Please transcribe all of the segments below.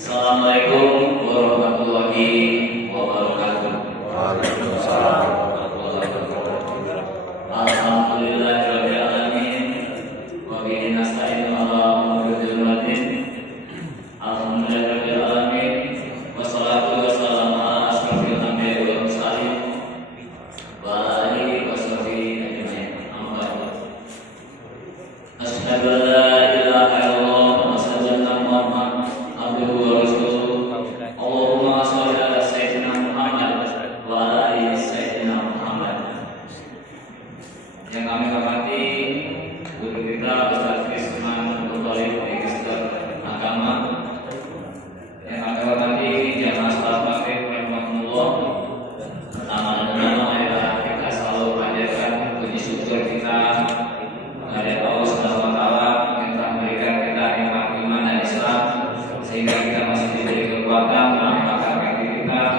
Assalamualaikum warahmatullahi wabarakatuh. Waalaikumsalam. Alhamdulillahirabbil alamin wa bihi nasta'inu ala umuri dunya. Alhamdulillahirabbil alamin wassalatu wassalamu ala asyrofil anbiya'i wal mursalin wa alihi washabihi ajmain. Amma ba'du. Asyhadu an la ilaha illallah wa asyhadu anna Muhammadan abduhu wa rasuluh. Allahumma shalli ala sayyidina Muhammad wa ala ali sayyidina Muhammad. Yang kami hormati guru kita Ustaz Fisman Muthalib Magister Agama. Yang kami hormati jamaah salat maghrib rahimahumullah. Pertama adalah kita selalu panjatkan puji syukur kita kepada Allah Subhanahu wa taala yang telah memberikan kita nikmat iman dan Islam sehingga kita masih diberi kekuatan melaksanakan aktivitas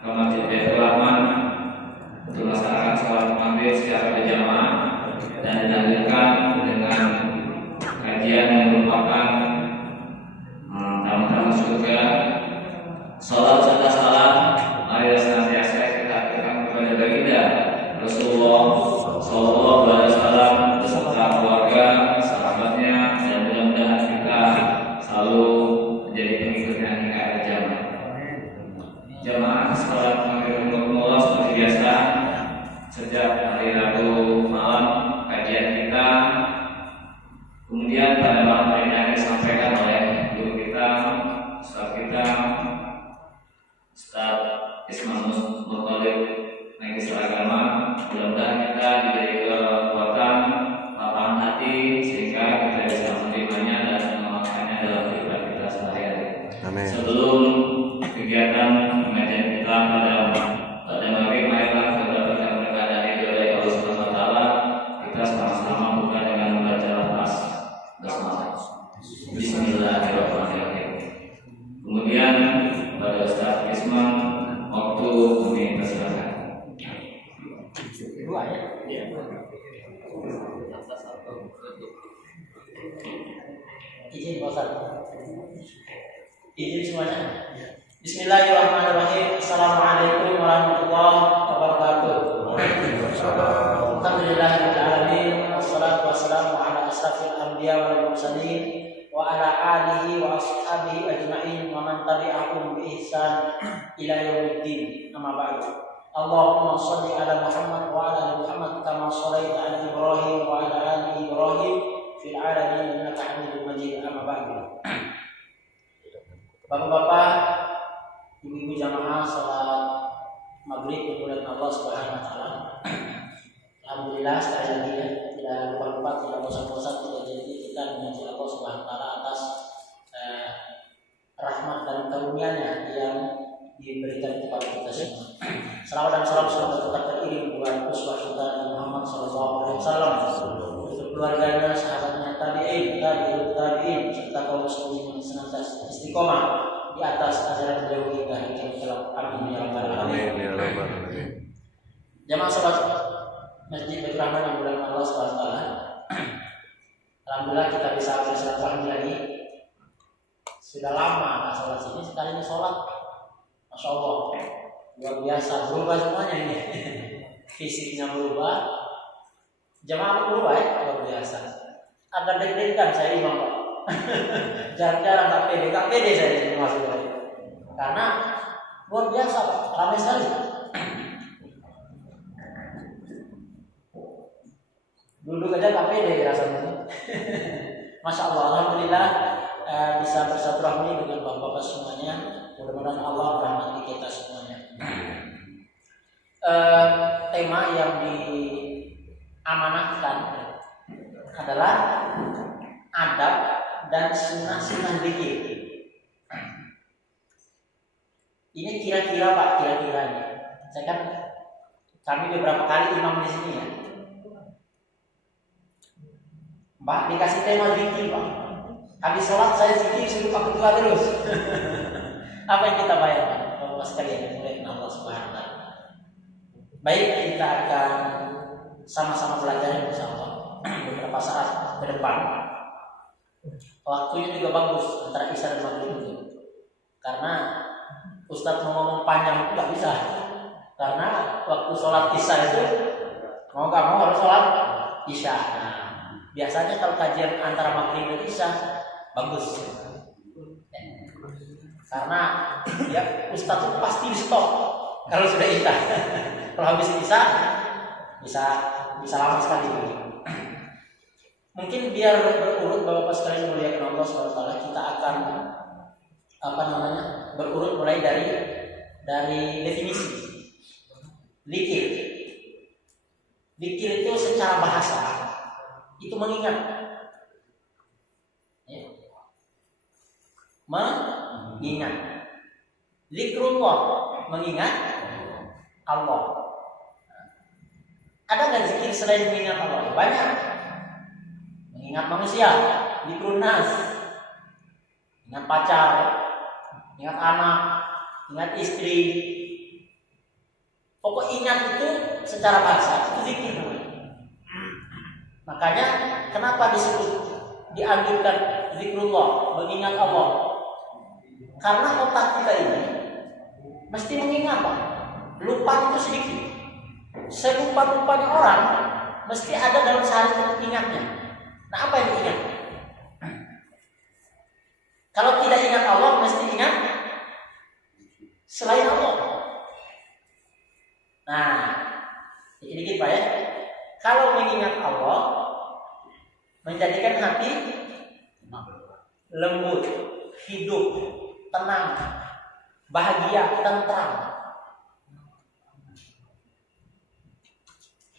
ke Masjid Baitur Rahman untuk melaksanakan sholat maghrib secara berjamaah dan dilanjutkan dengan kajian yang merupakan tamu-tamu surga. Salat serta salam mari senantiasa kita aturkan kepada baginda Rasulullah Sallallahu Alaihi Wasallam beserta keluarga, sahabatnya, dan mudah-mudahan kita selalu menjadi pengikutnya hingga akhir zaman. Jamaah sholat maghrib rahimahumullah seperti biasa sejak hari Rabu malam kajian kita, kemudian pada malam hari ini akan disampaikan oleh guru kita, Ustaz kita, Ustaz Fisman Muthalib Magister Agama. Mudah-mudahan kita diberi kekuatan, lapangan hati sehingga kita bisa menerimanya dan mengamalkannya dalam kehidupan kita sehari-hari. Amin. Sebelum kegiatan pengajian kita pada maghrib, marilah kita berkadari oleh Allah Subhanahu wa taala. Kita sama-sama buka dengan membaca lafaz basmalah. Bismillahirrahmanirrahim. Kemudian pada Ustaz Fisman waktu kami persilakan. Dua ya? Iya. Izin Ustaz. Izin semuanya. Bismillahirrahmanirrahim. Assalamualaikum warahmatullahi wabarakatuh. Waalaikumsalam. Alhamdulillahirabbil alamin. Wassalatu wassalamu ala asrafil anbiya wal mursalin wa ala alihi wa ashabihi ajma'in wa man tabi'ahum bi ihsan ila yaumiddin. Amma ba'du. Allahumma shalli ala Muhammad wa ala ali Muhammad kama shallaita ala Ibrahim wa ala ali Ibrahim fil alamin innaka Hamidum Majid. Amma ba'du. Bapak-bapak, ibu-ibu jamaah salat maghrib dimulai Allah Subhanahu wa taala. Alhamdulillah sekali lagi ya, tidak lupa-lupa, tidak bosan-bosan, tidak jadi kita memuji Allah Subhanahu wa taala atas rahmat dan karunia-Nya yang diberikan kepada kita semua. Salawat dan salam semoga tetap teriring buat uswah kita Nabi Muhammad sallallahu alaihi wasallam, untuk keluarganya, sahabatnya, tabi'in, serta kaum muslimin yang senantiasa istiqomah di atas ajaran beliau hingga akhir kelak. Amin ya rabbal alamin. Jamaah sahabat Masjid Baitur Rahman yang dimuliakan Allah Subhanahu wa taala. Alhamdulillah kita bisa bersilaturahmi lagi. Sudah lama tak sholat sini, sekali ini sholat. Masya Allah, luar biasa, berubah semuanya ini. Fisiknya berubah, jamaah berubah ya, luar biasa. Agak deg-degan saya imam Pak. Jarang-jarang tak pede saya di rumah sudah. Karena luar biasa Pak, ramai sekali. Duduk aja tak pede rasanya. Masya Allah, alhamdulillah bisa bersilaturahmi dengan bapak-bapak semuanya. Mudah-mudahan Allah merahmati kita semuanya. Tema yang diamanahkan adalah adab dan sunnah-sunnah zikir. Ini kira-kira Pak, kira-kiranya. Saya kan kami beberapa kali imam di sini ya. Mbak dikasih tema zikir Pak. Habis sholat saya zikir suruh Pak Ketua terus. Apa yang kita bayangkan Bapak sekalian yang Allah Subhanahu wa taala. Baik, kita akan sama-sama belajar bersama beberapa saat ke depan. Waktunya juga bagus antara Isya dan Maghrib itu. Karena Ustadz mau ngomong panjang itu nggak bisa. Karena waktu sholat isya itu mau nggak mau harus sholat isya. Nah, biasanya kalau kajian antara maghrib dan isya bagus. Karena ya Ustadz itu pasti stop kalau sudah isya. Kalau habis isya bisa lama sekali. Mungkin biar berurut Bapak sekalian muliakan Allah SWT, kita akan berurut mulai dari definisi. Zikir itu secara bahasa itu mengingat, ya. Mengingat. Zikrullah mengingat Allah. Ada nggak zikir selain mengingat Allah? Banyak. Mengingat manusia, zikrun nas, ingat pacar, ingat anak, ingat istri. Pokok ingat itu secara bahasa itu zikir. Makanya kenapa dianjurkan zikrullah, mengingat Allah? Karena otak kita ini mesti mengingat, Pak. Lupa itu sedikit. Selupa-lupanya orang mesti ada dalam sehari itu ingatnya. Nah, apa yang diingat? Kalau tidak ingat Allah, mesti ingat selain Allah. Nah, dikit-dikit Pak ya. Kalau mengingat Allah, menjadikan hati lembut, hidup, tenang, bahagia, tentram.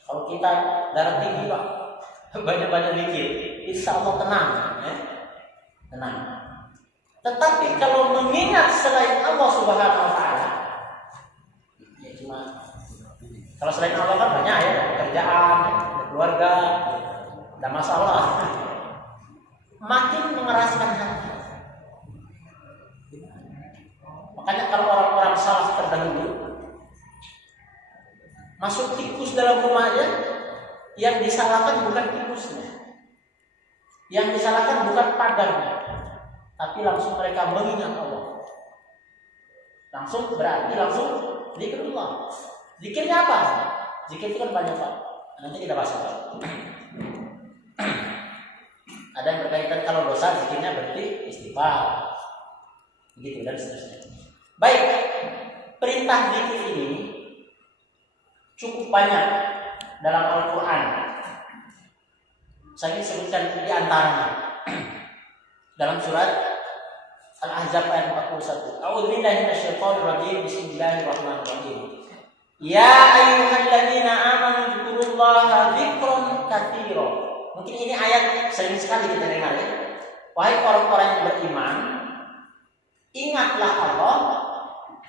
Kalau kita darah tinggi Pak, banyak-banyak zikir, insya Allah tenang, ya? Tenang. Tetapi kalau mengingat selain Allah Subhanahu Wa Taala, ya cuma kalau selain Allah kan banyak ya, pekerjaan, keluarga, ada masalah, makin mengeraskan hati. Makanya kalau orang-orang salaf terdahulu masuk tikus dalam rumahnya, yang disalahkan bukan tikusnya, yang disalahkan bukan pagarnya, tapi langsung mereka mengingat Allah. Langsung berarti langsung zikrullah. Zikirnya apa? Zikir itu kan banyak Pak. Nanti kita bahas Pak. Ada yang berkaitan kalau dosa zikirnya berarti istighfar, begitu dan seterusnya. Baik, perintah zikir ini cukup banyak dalam Al-Quran. Saya ingin sebutkan di antaranya dalam surat Al-Ahzab ayat 41. A'udzubillahi minasyaitonir rajim. Bismillahirrahmanirrahim. Ya ayyuhalladzina amanu dzkurullaha dzikran katsira. Mungkin ini ayat sering sekali kita dengar ya. Wahai orang-orang yang beriman, ingatlah Allah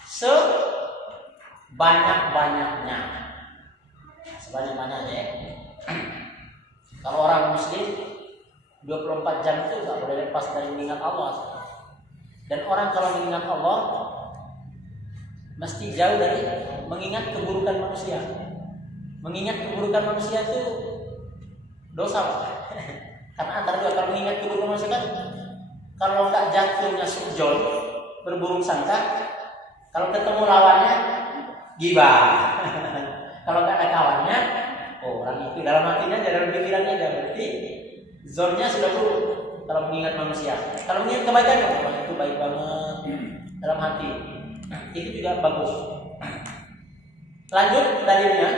sebanyak-banyaknya. Sebanyak-banyaknya ya. Kalau orang muslim 24 jam itu tidak boleh lepas dari mengingat Allah. Dan orang kalau mengingat Allah mesti jauh dari mengingat keburukan manusia. Mengingat keburukan manusia itu dosa. Karena antara dua, kalau mengingat keburukan manusia kan, kalau nggak jatuhnya sujon, berburuk sangka, kalau ketemu lawannya gibah. Kalau nggak ada kawannya, orang itu dalam hatinya, dalam pikirannya dia berarti zonnya sudah buruk. Kalau mengingat manusia, kalau mengingat kebaikan, orang itu baik banget dalam hati. Itu juga bagus. Lanjut dalilnya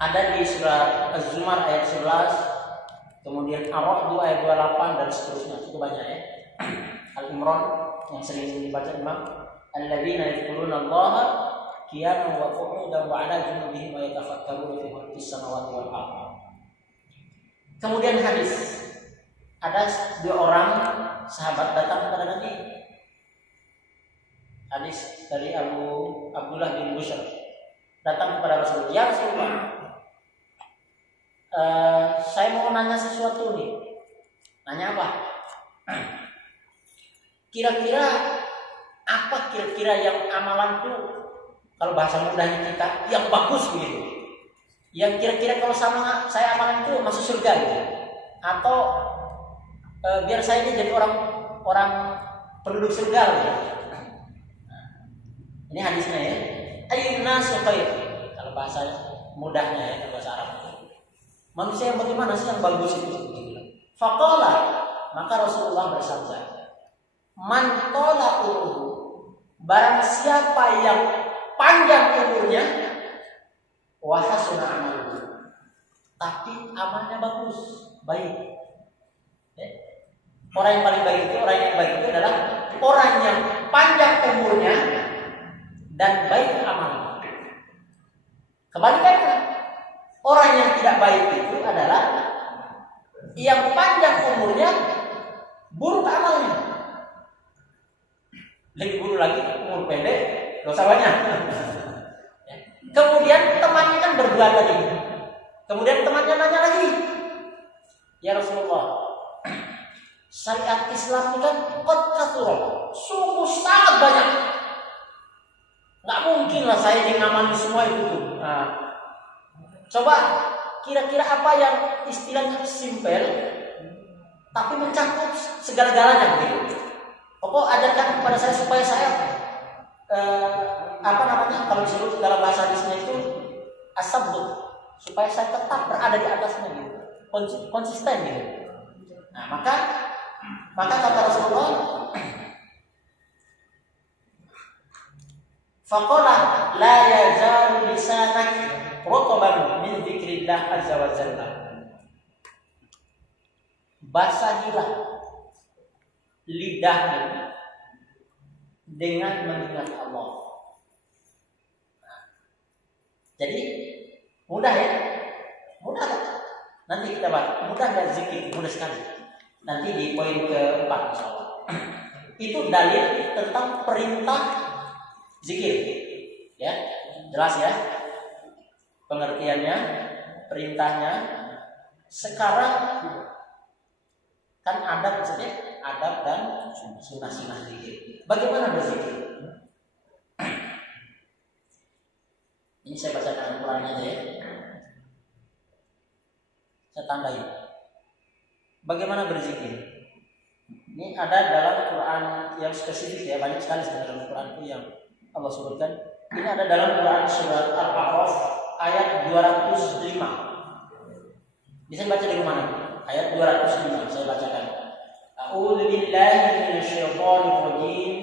ada di surat Az-Zumar ayat 11, kemudian Ar-Ra'd ayat 28 dan seterusnya. Itu banyak ya. Al-Imran yang sering dibaca Imam, alladzina yadhkuruna Allaha qiyaman wa qu'udan wa 'ala junubihim wa yatafakkaruna fi khalqis samawati wal ardh. Kemudian hadis, ada dua orang sahabat datang kepada Nabi. Hadis dari Abdullah bin Bushr datang kepada Rasulullah. Ya Rasulullah, saya mau nanya sesuatu nih. Nanya apa? Kira-kira apa yang amalan tuh, kalau bahasa mudahnya kita, yang bagus gitu, yang kira-kira kalau sama saya amalan itu masuk surga gitu, atau biar saya ini jadi orang penduduk surga gitu. Ini hadisnya ya. Ayyun nasu khair. Kalau bahasa mudahnya ya, kalau bahasa Arab. Manusia yang bagaimana sih yang bagus itu? Faqala, maka Rasulullah bersabda, man qala umruhu, barang siapa yang panjang umurnya, wa hasuna amaluhu, tapi amalnya bagus, baik. Orang yang paling baik itu adalah orang yang panjang umurnya dan baik amalnya. Kebalikannya, orang yang tidak baik itu adalah yang panjang umurnya, buruk amalnya. Lebih buruk lagi, umur pendek, dosa banyak. Kemudian temannya kan berdua tadi. Kemudian temannya nanya lagi, ya Rasulullah, syariat Islam ini kan qad katsura, sungguh sangat banyak. Nggak mungkin lah saya ngamalin semua itu tuh. Nah, coba kira-kira apa yang istilahnya simpel tapi mencakup segala-galanya gitu. Pokok ajarkan kepada saya supaya saya kalau disebut dalam bahasa hadisnya itu as-sabut, supaya saya tetap berada di atasnya gitu. Konsisten gitu. Nah, maka kata Rasulullah, faqala la yazalu lisanak rutban min dzikrillah azza wa jalla. Basahilah lidahmu dengan mengingat Allah. Jadi mudah ya? Mudah. Nanti kita bahas. Mudah dan zikir, mudah sekali. Nanti di poin keempat insyaallah. Itu dalil tentang perintah zikir. Ya, jelas ya? Pengertiannya, perintahnya. Sekarang kan adab maksudnya adab dan sunnah-sunnah zikir. Bagaimana berzikir? Ini saya bacakan Al-Qur'an aja ya. Saya tandai. Bagaimana berzikir? Ini ada dalam Quran yang spesifik ya, banyak sekali dalam Quran itu yang Allah sebutkan. Ini ada dalam Quran surat Al-A'raf ayat 205. Bisa baca di rumah nih. Ayat 205 saya bacakan. A'udzu billahi minasyaitonir rajim.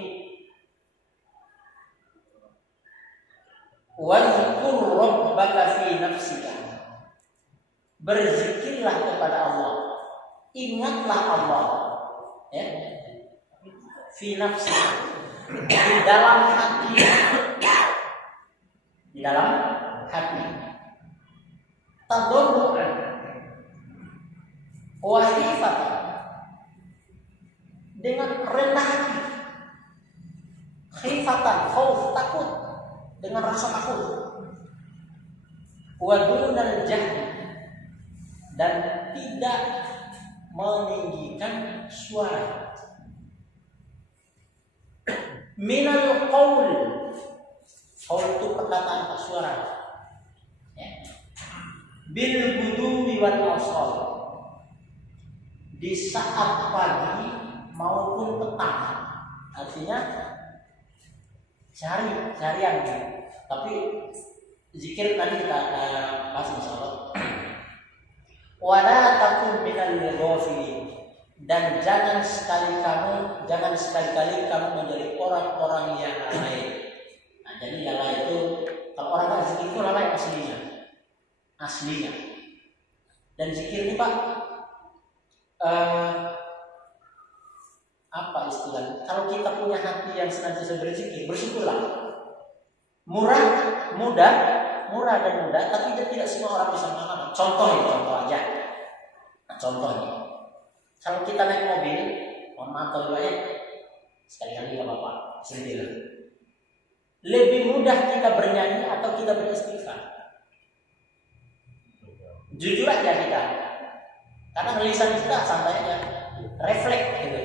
Wadhkur rabbaka fi nafsika. Berzikirlah kepada Allah. Ingatlah Allah. Ya. Fi nafsika. Di dalam hati. Di dalam hati. Tadarruan wa khifatan, dengan rendah hati. Khifatan, khauf, takut, dengan rasa takut. Wa dunal jahri, dan tidak meninggikan suara. Minal qaul, qaul itu perkataan tak suara. Ya. Bil buduwi wal asal, di saat pagi maupun petang. Artinya seharian. Tapi zikir tadi kita bahas insyaallah. Wala takun minal ghafilin, dan jangan sekali-kali kamu menjadi orang-orang yang lalai. Nah, jadi lalai itu, kalau orang kan zikir itu lalai aslinya. Dan zikir ini Pak, apa istilahnya? Kalau kita punya hati yang senantiasa berzikir, bersyukurlah. Murah dan mudah, tapi tidak semua orang bisa mengamalkan. Contoh aja. Contohnya, kalau kita naik mobil, mohon maaf kalau banyak, sekali-kali nggak apa-apa, sentil. Lebih mudah kita bernyanyi atau kita beristighfar? Jujur aja kita, karena lisan kita santai aja, refleks gitu.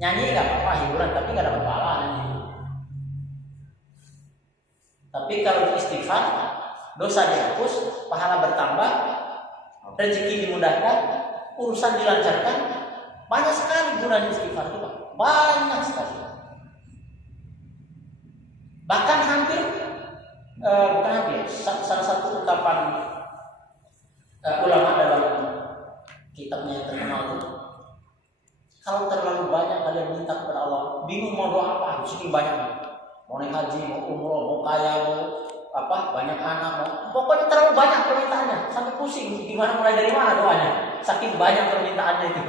Nyanyi nggak apa-apa, hiburan, tapi nggak dapat pahala nyanyi. Tapi kalau istighfar, dosa dihapus, pahala bertambah, rezeki dimudahkan, urusan dilancarkan. Banyak sekali gunanya istighfar itu, Pak. Banyak sekali. Bahkan hampir bukan hampir, salah satu ungkapan ulama dalam kitabnya yang terkenal itu, kalau terlalu banyak kalian minta kepada Allah, bingung mau doa apa, saking banyak, mau naik haji, mau umroh, mau kaya, mau apa, banyak anak, mau pokoknya terlalu banyak permintaannya, sampai pusing gimana mulai dari mana doanya, saking banyak permintaannya itu.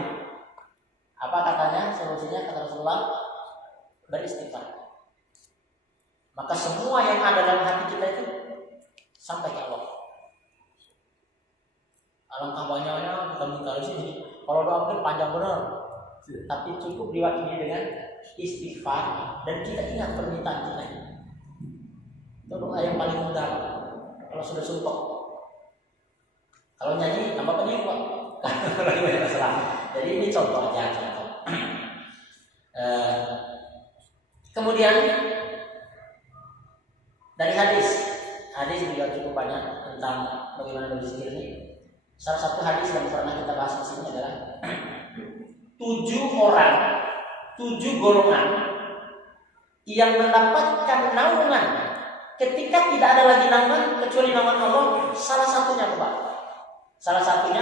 Apa katanya solusinya? Kata Rasulullah, beristighfar. Maka semua yang ada dalam hati kita itu sampai ke Allah. Alangkah banyaknya kita minta di sini. Kalau doa mungkin panjang benar, tapi cukup diwakili dengan istighfar dan kita ingat permintaan kita. Itu doa yang paling mudah. Kalau sudah sumpah, kalau nyanyi tambah penyanyi kok. Lagi banyak masalah. Jadi ini contoh aja. Kemudian dari hadis juga cukup banyak tentang bagaimana berzikir ini. Salah satu hadis yang pernah kita bahas di sini adalah 7 golongan yang mendapatkan naungan ketika tidak ada lagi naungan kecuali naungan Allah. Salah satunya apa? Salah satunya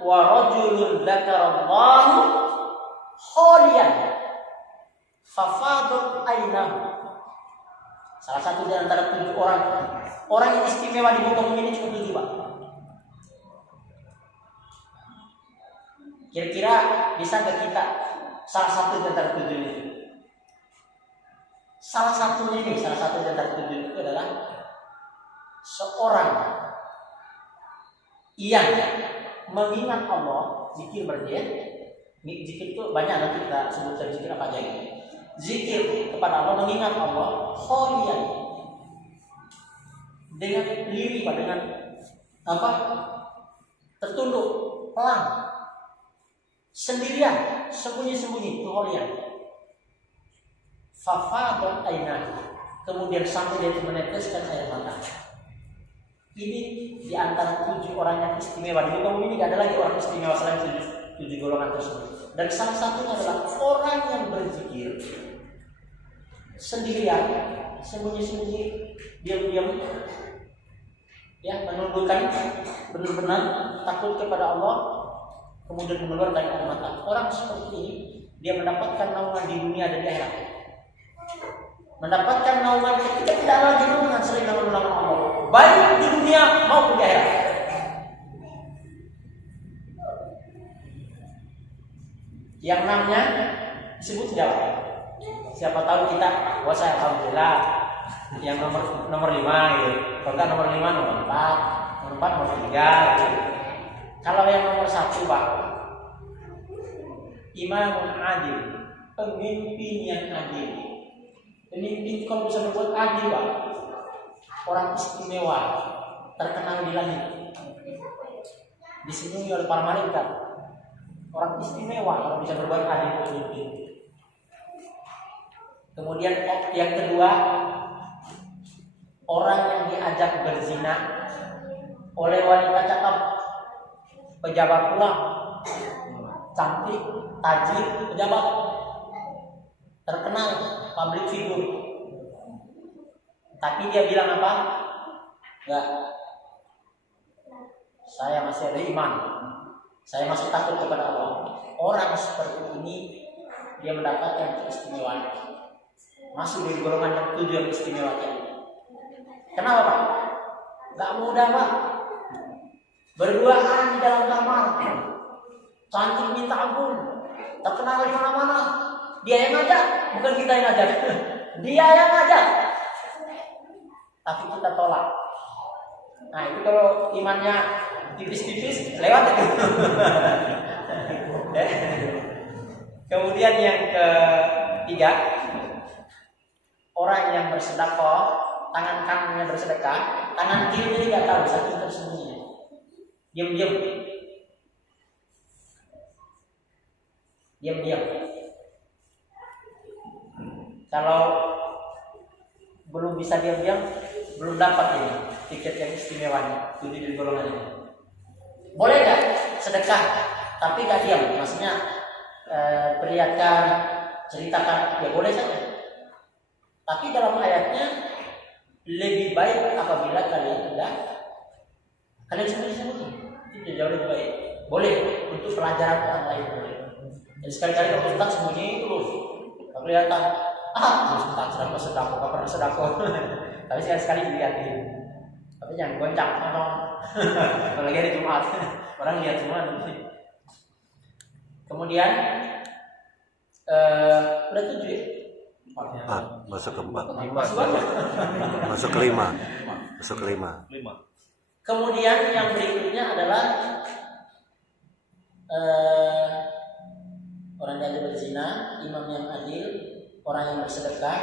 wa rajulun dzakarallahu khaliyan fafadat ainahu. Salah satu di antara 7 orang yang istimewa di muka bumi ini cuma 7, Pak. Kira-kira bisa nggak kita salah satu di antara 7 ini? Salah satu di antara 7 itu adalah seorang yang mengingat Allah. Zikir berarti ya. Zikir itu banyak, nanti kita sebutkan zikir apa aja gitu. Zikir kepada Allah, mengingat Allah kholian, dengan lirih, dengan apa? Tertunduk, pelan, sendirian, sembunyi-sembunyi, itu kholian. Fafadat ainahu, kemudian sampai dia meneteskan air mata. Ini di antara 7 orang yang istimewa. Di muka bumi ini tidak ada lagi orang istimewa selain 7 golongan tersebut. Dan salah satunya adalah orang yang berzikir sendirian, sembunyi-sembunyi, diam-diam, ya, menundukkan, benar-benar takut kepada Allah, kemudian mengeluarkan air mata. Orang seperti ini dia mendapatkan naungan di dunia dan di akhirat. Mendapatkan naungan ketika tidak lagi naungan selain naungan Allah, baik di dunia maupun di akhirat. Yang enamnya disebut siapa? Siapa tahu kita, wah saya alhamdulillah yang nomor 5 gitu. Kalau enggak nomor 5, nomor 4, nomor 3 gitu. Kalau yang nomor 1, Pak, imamun adil, pemimpin yang adil. Pemimpin kalau bisa berbuat adil, Pak, orang istimewa, terkenal di langit, disenyumi oleh para malaikat. Orang istimewa kalau bisa berbuat adil pemimpin. Kemudian yang kedua, orang yang diajak berzina oleh wanita cakep, pejabat pula, cantik, tajir, pejabat, terkenal, public figure. Tapi dia bilang apa? Enggak, saya masih ada iman, saya masih takut kepada Allah. Orang seperti ini dia mendapatkan keistimewaan, masuk dari golongan yang 7 yang istimewa. Kenapa, Pak? Gak mudah, Pak. Berduaan di dalam kamar, cantik minta ampun, terkenal di mana-mana. Dia yang ngajak, bukan kita yang ngajak. Dia yang ngajak, tapi kita tolak. Nah, itu kalau imannya tipis-tipis lewat itu. Kemudian yang ketiga, orang yang bersedekah, tangan kanannya bersedekah, tangan kirinya tidak tahu, saking tersembunyi, diam-diam. Kalau belum bisa diam-diam, belum dapat ini tiket yang istimewanya, 7 di golongan ini. Boleh nggak sedekah, tapi nggak diam? Maksudnya perlihatkan, ceritakan, ya boleh saja. Tapi dalam ayatnya lebih baik apabila kalian sembunyi-sembunyi. Itu jauh lebih baik. Boleh untuk pelajaran orang lain boleh. Jadi sekali-kali kalau Ustaz sembunyi terus, tak kelihatan. Ustaz sedekah, nggak pernah sedekah. Tapi sekali-sekali dilihatin. Tapi jangan goncang, tolong. Apalagi hari Jumat, orang lihat semua nanti. Kemudian udah 7 ya? 4, masuk ke 4. Masuk Masuk ke 5. Kemudian yang berikutnya adalah orang yang berzina, imam yang adil, orang yang bersedekah,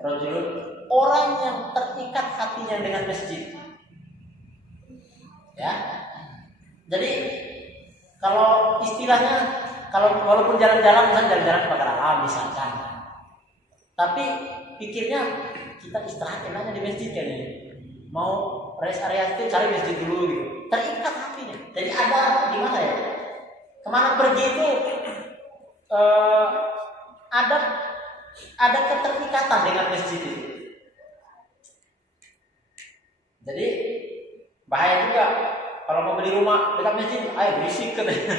rajulun, orang yang terikat hatinya dengan masjid. Ya. Jadi kalau istilahnya, kalau walaupun jalan-jalan, misalnya jalan-jalan ke Bakar Alam misalkan, tapi pikirnya kita istirahat enaknya di masjid kan ini. Mau rest area itu cari masjid dulu gitu. Terikat hatinya. Jadi ada di mana ya? Kemana pergi itu ada keterikatan dengan masjid itu. Jadi bahaya juga kalau mau beli rumah dekat masjid, ayo berisik katanya.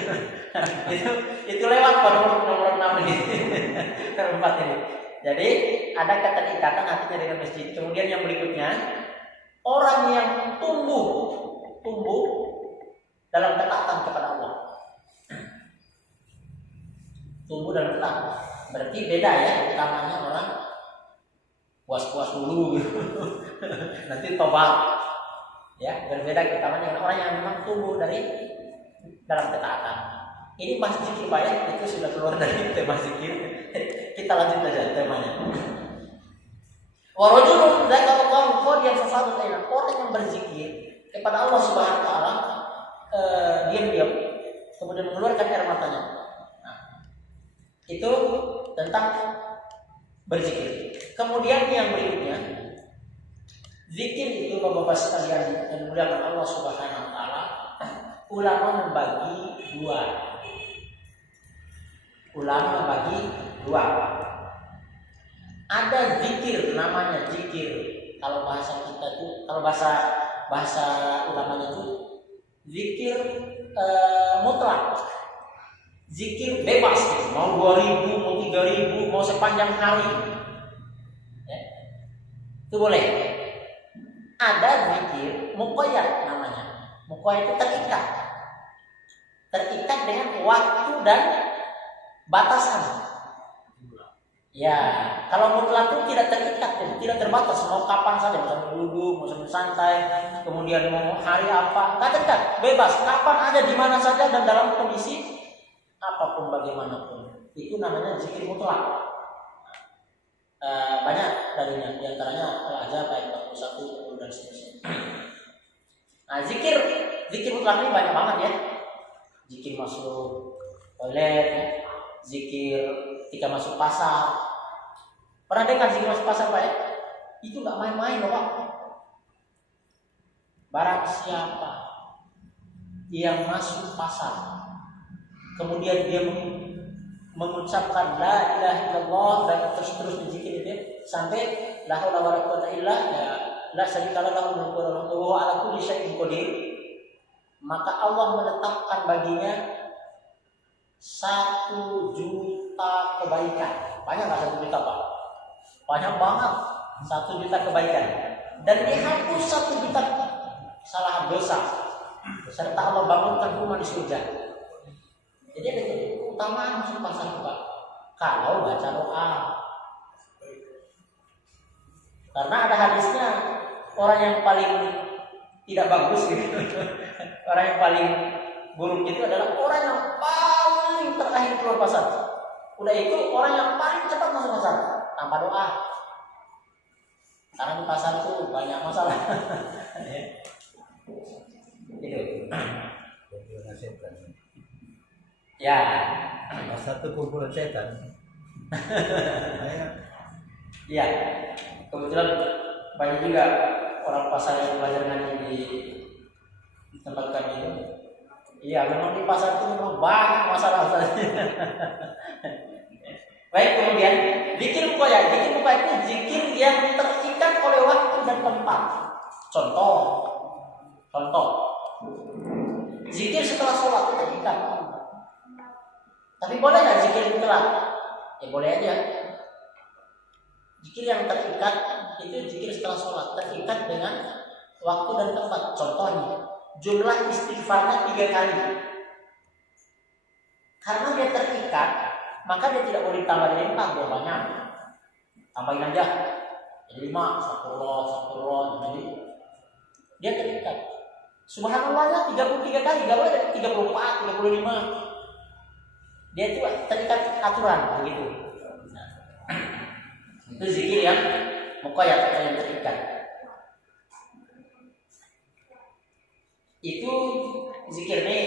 itu lewat pada nomor 6 ini. Tempat ini. Jadi ada keterikatan hatinya dengan masjid. Kemudian yang berikutnya, orang yang tumbuh dalam ketaatan kepada Allah. Tumbuh dalam ketaatan. Berarti beda ya, utamanya orang puas-puas dulu gitu. Nanti tobat. Ya, berbeda utamanya dengan orang yang memang tumbuh dalam ketaatan. Ini bahas zikir Pak ya, itu sudah keluar dari tema zikir. Kita lanjut aja temanya. Warajulun dzakarallaha qadiyan fasadat ayna, orang yang berzikir kepada Allah Subhanahu wa taala diam-diam kemudian mengeluarkan air matanya. Nah, itu tentang berzikir. Kemudian yang berikutnya, zikir itu Bapak-bapak sekalian yang dimuliakan Allah Subhanahu wa taala, ulama membagi dua. Ada zikir, namanya zikir. Kalau bahasa kita tuh, kalau bahasa ulamanya itu zikir mutlak. Zikir bebas, mau 2000, mau 3000, mau sepanjang hari. Ya. Itu boleh. Ada zikir muqayyad namanya. Muqayyad itu terikat dengan waktu dan batasan. Ya, kalau mutlak itu tidak terikat, tidak terbatas, mau kapan saja, mau sambil duduk, mau sambil santai, kemudian mau hari apa, nggak terikat, bebas, kapan aja, di mana saja dan dalam kondisi apapun bagaimanapun. Itu namanya zikir mutlak. Banyak darinya, diantaranya Al-Ahzab ayat 41 dan seterusnya. Nah, zikir mutlak ini banyak banget ya. Zikir masuk toilet, zikir ketika masuk pasar. Pernah dengar zikir masuk pasar Pak ya? Itu nggak main-main loh Pak. Barang siapa yang masuk pasar, kemudian dia mengucapkan la ilaha illallah dan terus dizikir itu sampai la haula wala quwwata illa billah, la syarika lahu wa huwa ala kulli syai'in qadir, maka Allah menetapkan baginya 1 juta kebaikan. Banyak nggak 1 juta Pak? Banyak banget, 1 juta kebaikan. Dan dihapus 1 juta kesalahan dosa, serta Allah bangunkan rumah di surga. Jadi ada keutamaan masuk pasar Pak kalau baca doa. Karena ada hadisnya, orang yang paling tidak bagus gitu. Orang yang paling buruk itu adalah orang yang paling terakhir keluar pasar. Udah itu orang yang paling cepat masuk pasar tanpa doa. Karena di pasar itu banyak masalah. Itu. Ya, satu kumpulan setan. ya. Kebetulan banyak juga orang pasar yang belajar ngaji di tempat kami itu. Iya, memang di pasar itu memang banyak masalah. Baik, kemudian zikir mukoyah. Zikir mukoyah itu zikir yang terikat oleh waktu dan tempat. Contoh. Zikir setelah sholat terikat. Tapi boleh nggak zikir setelah? Ya boleh aja. Zikir yang terikat itu zikir setelah sholat, terikat dengan waktu dan tempat. Contohnya, jumlah istighfarnya 3 kali. Karena dia terikat, maka dia tidak boleh ditambah dari 4, dia banyak. Tambahin aja. Jadi 5, astagfirullah. Jadi dia terikat. Subhanallahnya 33 kali, enggak boleh dari 34, 35. Dia itu terikat aturan begitu. Itu zikir yang muqayyad atau yang terikat. Itu zikir nih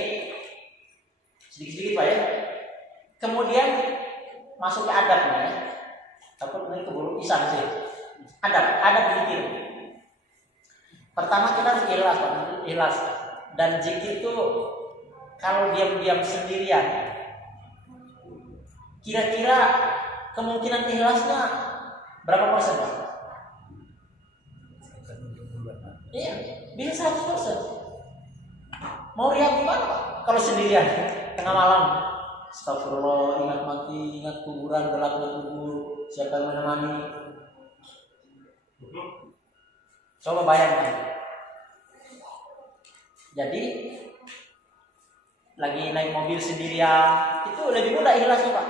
sedikit-sedikit Pak ya. Kemudian masuk ke adabnya ya. Takut ini keburu pisah sih. Adab zikir. Pertama kita harus ikhlas. Dan zikir itu kalau diam-diam sendirian, kira-kira kemungkinan ikhlasnya berapa persen Pak? Iya, bisa 100%. Mau riak gimana Pak? Kalau sendirian, tengah malam, astagfirullah, ingat mati, ingat kuburan, gelapnya kubur, siapa yang menemani? Coba bayangkan. Jadi lagi naik mobil sendirian, itu lebih mudah ikhlasnya Pak.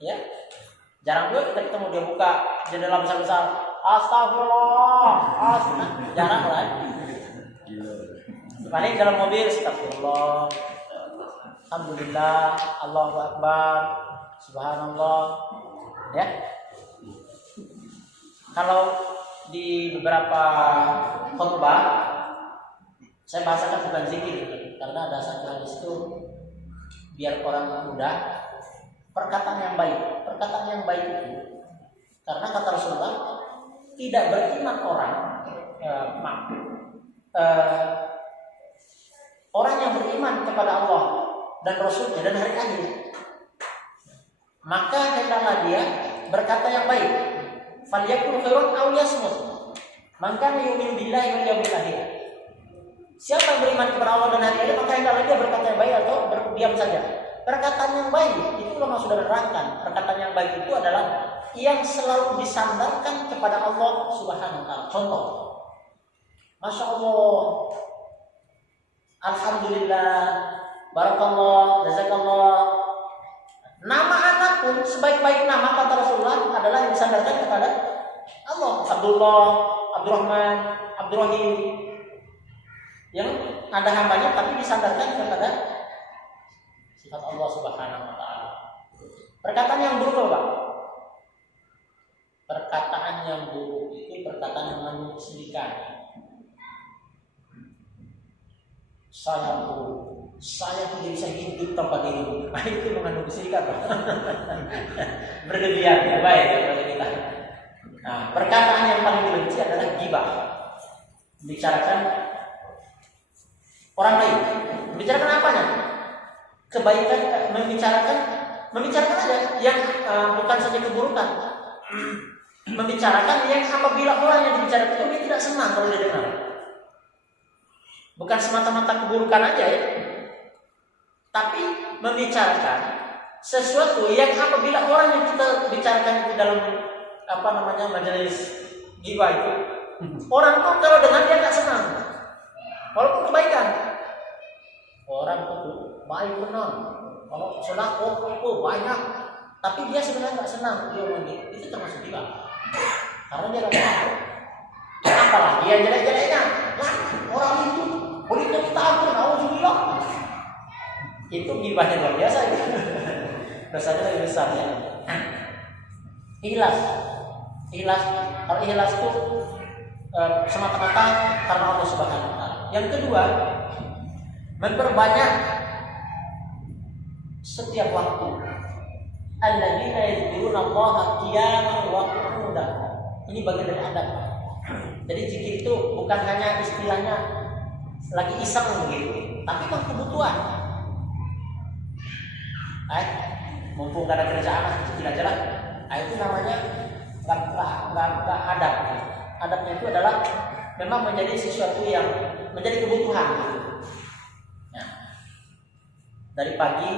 Ya, jarang juga kita ketemu dia buka jendela besar-besar, astagfirullah, jarang lah. Paling dalam mobil, astagfirullah, alhamdulillah, Allahu Akbar, subhanallah. Ya, kalau di beberapa khutbah saya bahasakan bukan zikir, karena ada satu hadis itu biar orang mudah. Perkataan yang baik itu karena kata Rasulullah tidak beriman orang yang beriman kepada Allah dan Rasulnya dan hari akhir, maka hendaklah dia berkata yang baik. Falyakul khairan aw yasmut. Man kana yu'minu billahi wal yawmil akhir. Siapa yang beriman kepada Allah dan hari akhir, maka hendaklah dia berkata yang baik atau berdiam saja. Perkataan yang baik itu ulama sudah menerangkan. Perkataan yang baik itu adalah yang selalu disandarkan kepada Allah Subhanahu wa taala. Contoh, Masya Allah, alhamdulillah, barakallah, jazakallah. Nama anak pun sebaik-baik nama kata Rasulullah adalah yang disandarkan kepada Allah. Abdullah, Abdurrahman, Abdurrahim. Yang ada hambanya tapi disandarkan kepada sifat Allah Subhanahu wa taala. Perkataan yang buruk Pak. Perkataan yang buruk itu perkataan yang menyedihkan. Saya tidak bisa hidup tanpa dirimu. Itu mengandung kesirikan Pak. Berlebihan, baik kepada kita. Nah, perkataan yang paling dibenci adalah ghibah. Membicarakan orang lain. Membicarakan apanya? Kebaikan, membicarakan aja yang bukan saja keburukan. Membicarakan yang apabila orang yang dibicarakan itu dia tidak senang kalau dia dengar. Bukan semata-mata keburukan aja ya, tapi membicarakan sesuatu yang apabila orang yang kita bicarakan itu dalam majelis ghibah itu, orang tuh kalau dengar dia nggak senang, walaupun kebaikan. Orang itu baik benar, kalau sedekah banyak, tapi dia sebenarnya nggak senang dia ngomong itu termasuk ghibah, karena dia nggak tahu. Apalagi yang jelek-jeleknya, orang itu kulitnya kita ampun, alhamdulillah. Itu ghibahnya luar biasa itu. Dosanya lebih besar ya. Ikhlas. Kalau ikhlas itu semata-mata karena Allah Subhanahu wa taala. Yang kedua, memperbanyak setiap waktu. Alladzina yadhkuruna Allaha qiyaman wa qu'udan. Ini bagian dari adab. Jadi zikir itu bukan hanya istilahnya lagi iseng begitu, tapi memang kebutuhan. mumpung gak ada kerjaan zikir aja lah. Nah, itu namanya nggak adab. Adabnya itu adalah memang menjadi sesuatu yang menjadi kebutuhan gitu. Nah, dari pagi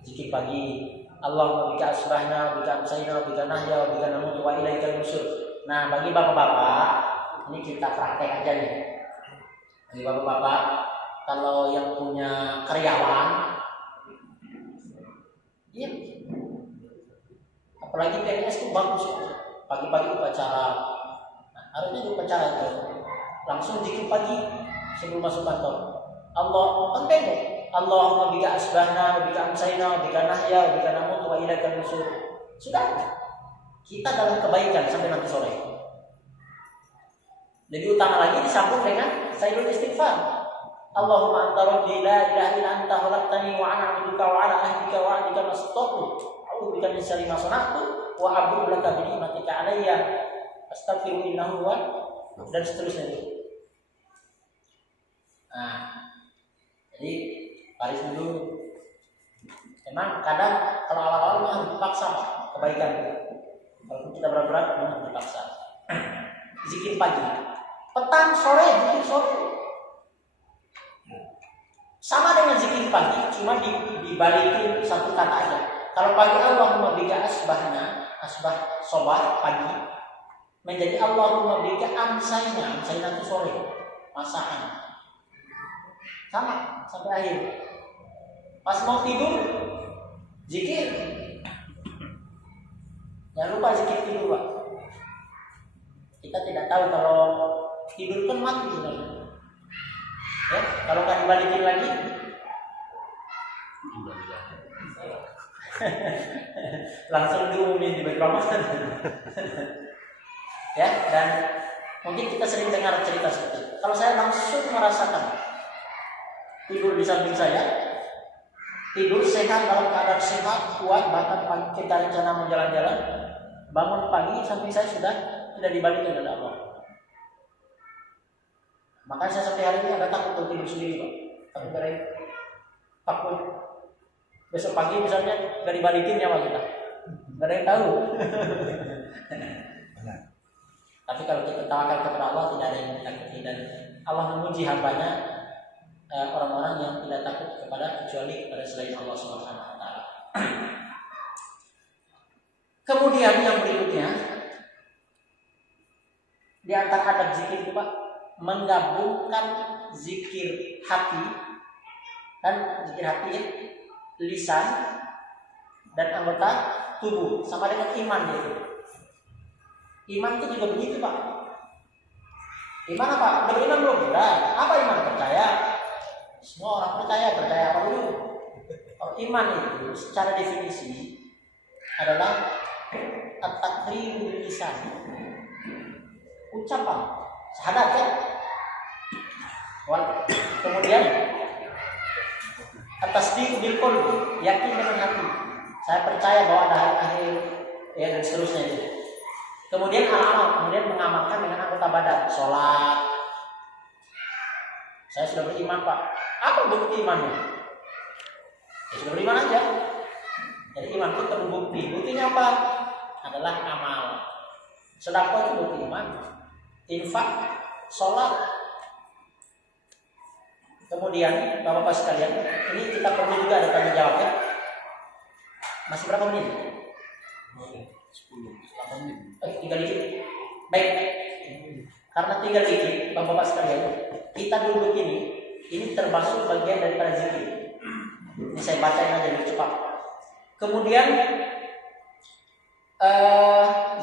zikir pagi, Allahumma bika asbahna, bika amsayna, bika nahya, bika namutu wa ilaikal nusur. Nah, bagi bapak-bapak, ini kita praktek aja nih. Bagi bapak-bapak, kalau yang punya karyawan, iya, apalagi PNS itu bagus. Pagi-pagi upacara, nah, harusnya di upacara itu langsung zikir pagi sebelum masuk kantor. Allah penting. Allahumma bika asbahna, bika amsayna, bika nahya, bika namutu wa ilaikal nusur. Sudah, kita dalam kebaikan sampai nanti sore. Lebih utama lagi disambung dengan sayyidul istighfar. Allahumma anta rabbi la ilaha illa anta khalaqtani wa ana 'abduka wa ala ahdika wa 'ahdika mastata'tu. A'udzu bika min syarri ma sana'tu wa a'udzu laka bi ni'matika 'alayya. Astaghfiru innahu wa dan seterusnya itu. Nah, jadi baris dulu. Memang kadang kalau awal-awal harus dipaksa kebaikan. Kalau kita berat-berat harus dipaksa. Zikir pagi, petang, sore, zikir sore. Sama dengan zikir pagi, cuma dibalikin satu kata aja. Kalau pagi Allahumma bika asbahna, asbah sobah pagi, menjadi Allahumma bika amsayna, amsayna itu sore, masakan. Sama sampai akhir. Pas mau tidur, zikir. Jangan lupa zikir tidur, Pak. Kita tidak tahu kalau tidur kan mati sebenarnya. Ya, kalau nggak dibalikin lagi, langsung diumumin di bait Ramadan. Ya, dan mungkin kita sering dengar cerita seperti itu. Kalau saya langsung merasakan tidur di samping saya, tidur sehat dalam keadaan sehat, kuat, bahkan pagi kita rencana mau jalan-jalan, bangun pagi samping saya sudah tidak dibalikin oleh Allah. Makanya saya sampai hari ini agak takut untuk tidur sendiri, Pak. Takut besok pagi misalnya nggak dibalikin nyawa kita, nggak ada yang tahu. Tapi kalau kita tawakal kepada Allah, tidak ada yang ditakuti, dan Allah memuji hambanya, orang-orang yang tidak takut kecuali kepada selain Allah Subhanahu wa taala. Kemudian yang berikutnya di antara adab zikir itu, Pak, menggabungkan zikir hati dan zikir hati ya, lisan dan anggota tubuh sama dengan iman gitu. Iman itu juga begitu, Pak. Iman apa? Beriman belum? Sudah. Apa iman? Percaya. Semua orang percaya apa dulu? Kalau iman itu secara definisi adalah at-taqriru bil lisan. Ucapan, syahadat kan? Kemudian at-tasdiqu bil qalbi, yakin dengan hati. Saya percaya bahwa ada hari akhir ya, dan seterusnya itu. Kemudian al-amal, kemudian mengamalkan dengan anggota badan, sholat. Saya sudah beriman, Pak. Apa bukti imannya? Ya sudah beriman aja. Jadi iman itu terbukti. Buktinya apa? Adalah amal. Sedekah itu bukti iman. Infak, sholat. Kemudian Bapak-bapak sekalian, ini kita perlu juga ada tanya jawab ya. Masih berapa menit? 10 menit. 3 dikit. Baik. Karena 3 dikit, Bapak-bapak sekalian, kita duduk ini termasuk bagian daripada zikir. Ini saya bacain aja lebih cepat. Kemudian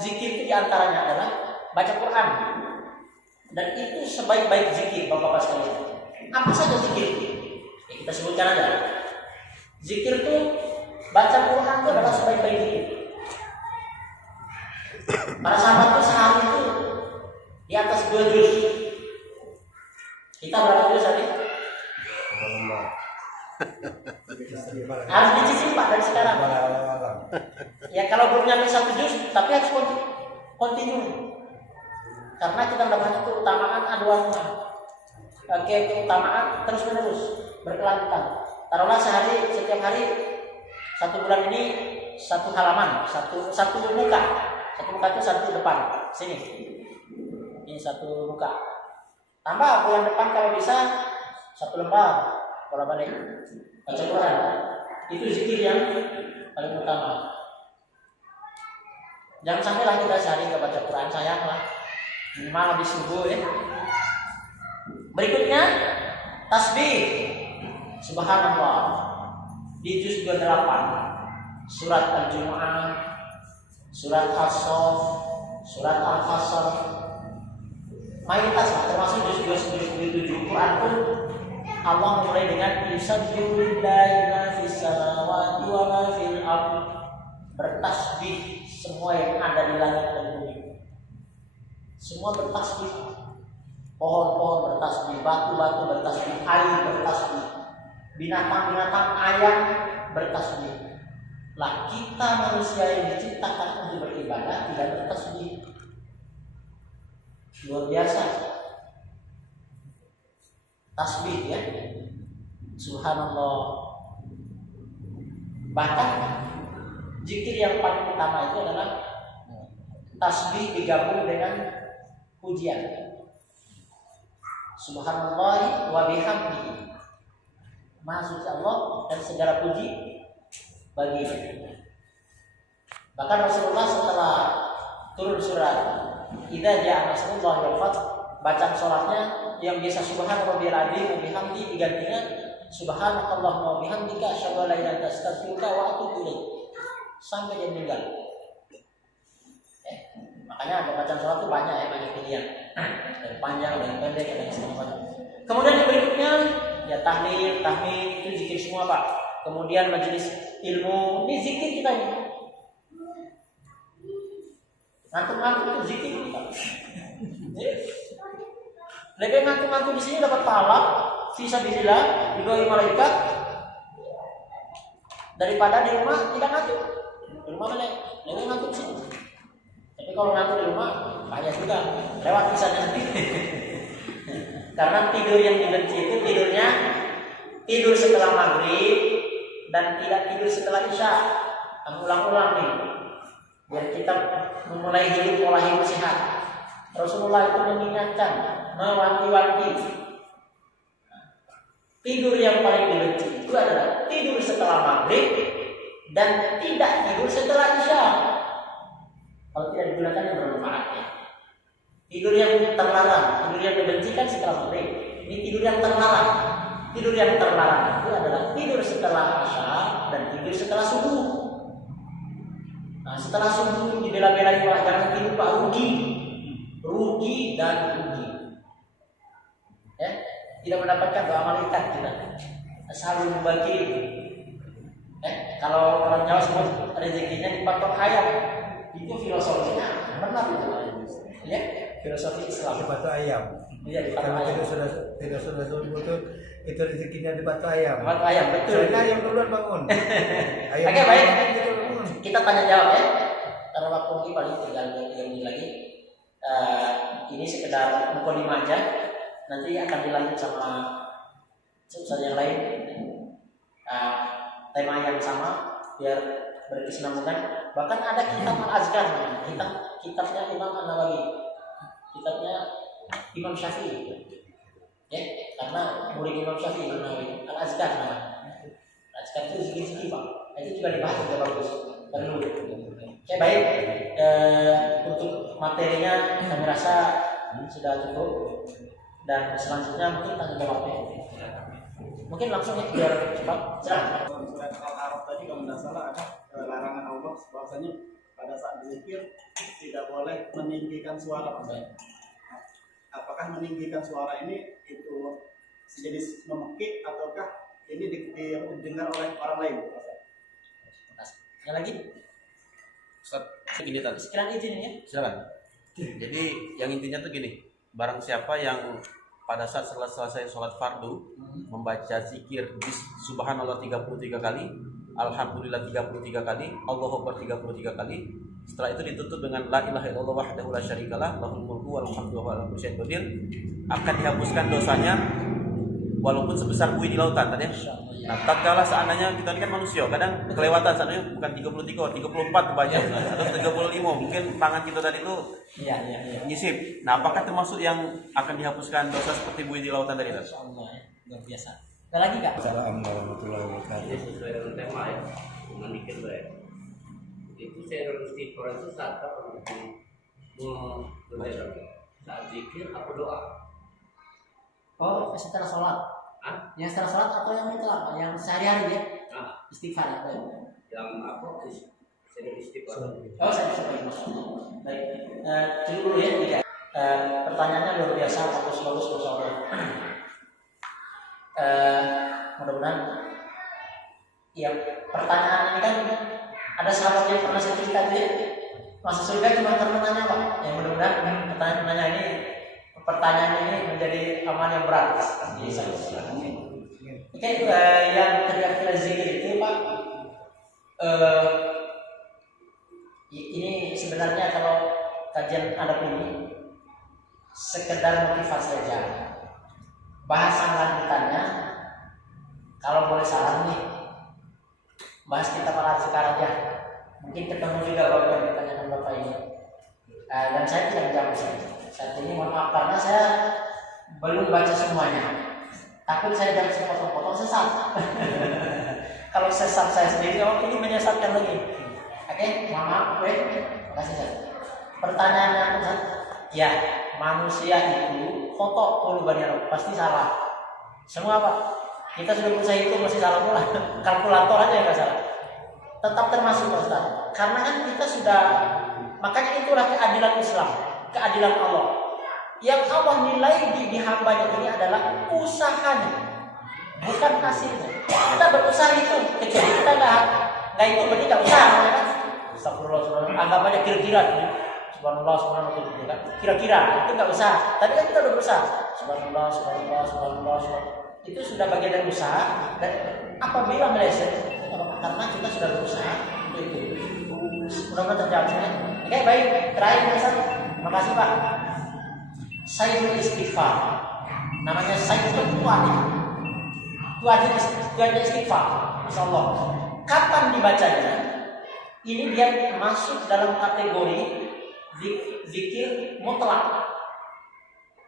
zikir itu diantaranya adalah baca Quran, dan itu sebaik-baik zikir, Bapak-bapak sekalian. Apa saja zikir? Ya, kita sebutkan aja. Zikir itu baca Quran itu adalah sebaik-baik zikir. Para sahabat itu sehari itu di atas 2 juz. Kita berapa juz tadi? Harus dicicil, Pak, dari sekarang. Ya kalau belum nyampe 1 juz, tapi harus continue. Karena kita mendapatkan keutamaan aduannya. Keutamaan terus menerus berkelanjutan. Taruhlah setiap hari 1 bulan ini satu halaman, satu muka. Satu muka itu satu depan. Sini. Ini satu muka. Tambah bulan depan kalau bisa satu lembar. Bolak balik. Baca Quran. Itu zikir yang paling utama. Jangan sampailah kita sehari nggak baca Quran, sayanglah. Minimal habis subuh ya. Berikutnya tasbih. Subhanallah. Di juz 28 surat Al-Jumu'ah, surat As-Saff, surat Al-Hasr. Mayoritas termasuk juz 27 Quran pun Allah mulai dengan yusabbihu lillahi ma fis samawati wa ma fil ardh. Bertasbih semua yang ada di langit dan bumi. Semua bertasbih. Pohon-pohon bertasbih, batu-batu bertasbih, air bertasbih, binatang-binatang ayam bertasbih. Lah kita manusia yang diciptakan untuk beribadah tidak bertasbih. Luar biasa. Tasbih ya. Subhanallah. Bahkan zikir yang paling utama itu adalah tasbih digabung dengan pujian. Subhanallah wa bihamdihi. Maha suci Allah dan segala puji baginya. Bahkan Rasulullah setelah turun surat Idza ja'a nasrullah wal fath, bacaan salatnya yang biasa subhana rabbiyal azim wa bihamdi digantinya subhanakallahumma wa bihamdika asyhadu an la ilaha illa anta astaghfiruka wa atubu ilaik sampai dia meninggal. Makanya ada bacaan salat itu banyak ya, banyak pilihan. Ada panjang, ada yang pendek, ada yang setengah panjang. Kemudian yang berikutnya ya tahlil, tahmid itu zikir semua Pak. Kemudian majelis ilmu, ini zikir kita ini. Ngantuk-ngantuk itu zikir kita. Lebih ngantuk-ngantuk di sini dapat pahala fisabilillah didoain malaikat daripada di rumah tidak ngantuk. Di rumah mana? Lebih ngantuk sih. Tapi kalau ngantuk di rumah banyak juga lewat bisa nanti. Karena tidur yang dibenci itu tidurnya tidur setelah maghrib dan tidak tidur setelah isya. Ulang-ulang nih, biar kita memulai hidup pola hidup sehat. Rasulullah itu mengingatkan, mewanti-wanti. Tidur yang paling dibenci itu adalah tidur setelah maghrib dan tidak tidur setelah isya. Kalau tidak digunakan yang bermanfaat ya. Tidur yang terlarang, tidur yang dibencikan setelah maghrib. Ini tidur yang terlarang. Tidur yang terlarang itu adalah tidur setelah isya dan tidur setelah subuh. Nah, setelah subuh dibela-belain Pak, jangan tidur Pak, rugi dan rugi. Ya, tidak mendapatkan doa malaikat kita. Selalu membagi. Kalau orang Jawa sebut rezekinya dipatok ayam. Itu filosofinya benar itu. Ya, filosofi Islam. Dipatok ayam. Iya, dipatok ayam. Tidak sudah sebut itu rezekinya dipatok ayam. Dipatok ayam, betul. Soalnya ayam duluan bangun. Oke, baik. Kita tanya jawab ya. Karena waktu ini paling tinggal 3 menit lagi. Ini sekedar mukadimah aja. Nanti akan dilanjut sama urusan yang lain. Tema yang sama biar berkesinambungan. Bahkan ada kitab Al-Azkar, kitabnya Imam An-Nawawi, kitabnya Imam Syafi'i. Ya, karena murid Imam Syafi'i Imam Nawawi, Al-Azkar namanya. Al-Azkar itu zikir-zikir Pak. Itu juga dibahas juga bagus. Perlu. Oke, baik. Untuk materinya kami rasa sudah cukup. Dan selanjutnya mungkin tanya jawabnya. Mungkin langsung ya biar cepat. Silakan. Surat Al-A'raf tadi kalau tidak salah ada larangan Allah bahwasanya pada saat berzikir tidak boleh meninggikan suara. Apakah meninggikan suara ini itu sejenis memekik ataukah ini didengar oleh orang lain? Yang lagi? Ustaz, segini tadi. Sekian izin ya. Silakan. Jadi yang intinya tuh gini, barang siapa yang pada saat selesai sholat fardu membaca zikir subhanallah 33 kali, alhamdulillah 33 kali, Allahu akbar 33 kali, setelah itu ditutup dengan la ilaha illallah wahdahu la syarikalah lahul mulku wal hamdu wa huwa ala kulli syai'in qadir, akan dihapuskan dosanya walaupun sebesar buih di lautan tadi ya. Nah, tatkala seandainya kita lihat manusia, kadang kelewatan seandainya bukan 33, 34 baca atau 35, mungkin tangan kita tadi itu Iya. nyisip. Nah, apakah termasuk yang akan dihapuskan dosa seperti buih di lautan tadi? Insyaallah ya, luar biasa. Ada lagi Kak? Assalamualaikum warahmatullahi wabarakatuh. Jadi sesuai dengan tema ya, cuma dikit baik. Itu saya istighfar itu saat apa? Saat zikir apa doa? Oh, setelah sholat. Hah? Yang setelah sholat atau yang mutlak? Yang sehari-hari ya? Nah, Istighfar apa ya? yang apa? Saya istighfar. Oh, saya bisa bagi maksudnya. Baik, dulu ya tiga. Pertanyaannya luar biasa, bagus, masya Allah. Mudah-mudahan. Ya, pertanyaan ini kan ada sahabat yang pernah saya cerita itu ya. Masuk surga cuma karena nanya Pak. Ya mudah-mudahan pertanyaan ini menjadi amal yang berat. Oke, yang terkait zikir itu Pak. Ini sebenarnya kalau kajian adab ini sekedar motivasi aja. Bahasan lanjutannya kalau boleh saran nih, bahas kita para sekarang aja. Mungkin ketemu juga Bapak yang ditanyakan Bapak ini. Dan saya tidak menjawab saat ini, mohon maaf karena saya belum baca semuanya. Takut saya jangan sepotong-potong sesat. Kalau sesat saya sendiri, ini menyesatkan lagi. Oke, mohon maaf, terima kasih Ustaz. Pertanyaannya Ustaz, ya manusia itu foto pulubannya pasti salah. Semua Pak. Kita sudah berusaha itu masih salah pula. Kalkulator aja yang nggak salah. Tetap termasuk Ustaz. Karena kan kita sudah, makanya itulah keadilan Islam, keadilan Allah. Yang Allah nilai di hambanya ini adalah usahanya, bukan hasilnya. Kita berusaha itu, kecuali kita nggak itu berarti nggak usaha, ya kan? Astagfirullah, anggap aja kira-kira. Subhanallah, kira-kira itu nggak usaha. Tadi kan kita udah berusaha. Subhanallah. Itu sudah bagian dari usaha. Dan apabila meleset, karena kita sudah berusaha itu. Mudah-mudahan terjawab ya. Oke, baik. Terakhir Ustaz. Terima kasih Pak. Sayyidul Istighfar. Namanya Sayyidul Tuhan. Tuhan istighfar. Masyaallah. Kapan dibacanya? Ini dia masuk dalam kategori zikir mutlak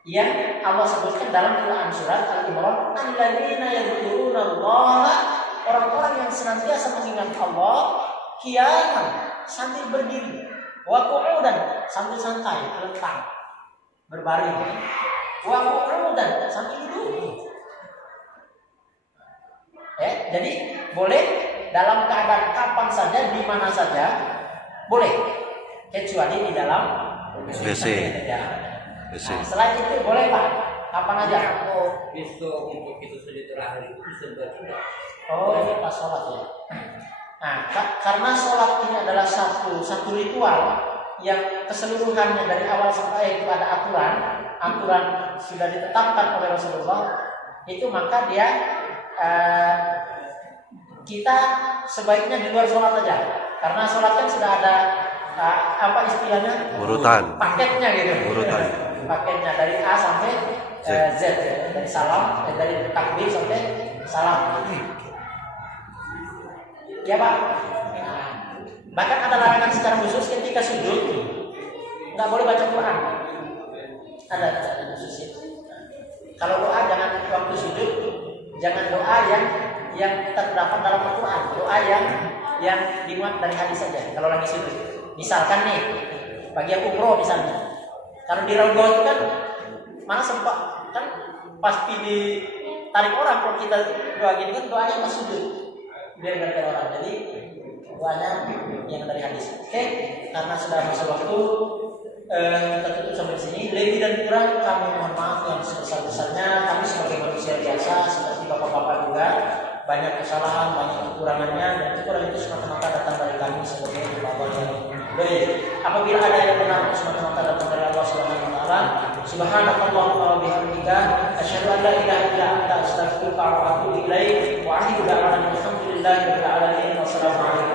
yang Allah sebutkan dalam Quran surat Al-Imran, alladzina yadhkurunallaha, orang-orang yang senantiasa mengingat Allah qiyaman, sambil berdiri, wa qu'udan, sambil santai, terlentang, berbaring, wa qu'udan, sambil duduk. Jadi boleh dalam keadaan kapan saja, di mana saja, boleh, kecuali di dalam WC. Ya. WC. Nah, selain itu boleh Pak, kapan aja. Besok untuk itu saja terakhir itu bisa baca tidak? Oh, ini pas sholat ya. Nah, karena sholat ini adalah satu ritual yang keseluruhannya dari awal sampai itu ada aturan sudah ditetapkan oleh Rasulullah, itu maka dia kita sebaiknya di luar sholat aja, karena sholat kan sudah ada apa istilahnya, Urutan. paketnya gitu. Urutan. Paketnya dari A sampai Z, dari salam, dari takbir sampai salam. Ya Pak. Bahkan ada larangan secara khusus ketika sujud nggak boleh baca Quran. Ada khususnya. Kalau doa jangan waktu sujud, jangan doa yang terdapat dalam Al-Quran, doa yang dimuat dari hadis saja. Kalau lagi sujud, misalkan nih bagi yang umroh misalnya, kalau di Raudhah itu kan mana sempat kan pasti ditarik orang kalau kita doa gini kan, doanya pas sujud biar nggak ada orang. Jadi doanya yang dari hadis. Oke, karena sudah masuk waktu, kita tutup sampai sini. Lebih dan kurang kami mohon maaf yang sebesar-besarnya. Kami sebagai manusia biasa seperti bapak-bapak juga banyak kesalahan, banyak kekurangannya, dan kekurangan itu semata-mata datang dari kami sebagai bapak yang baik. Apabila ada yang benar, semata-mata datang dari Allah Subhanahu wa taala. Subhanakallahumma wa bihamdika asyhadu an la ilaha illa anta astaghfiruka wa atubu ilaik wa a'udzu billahi minasyaitonir rajim. Wassalamu alaikum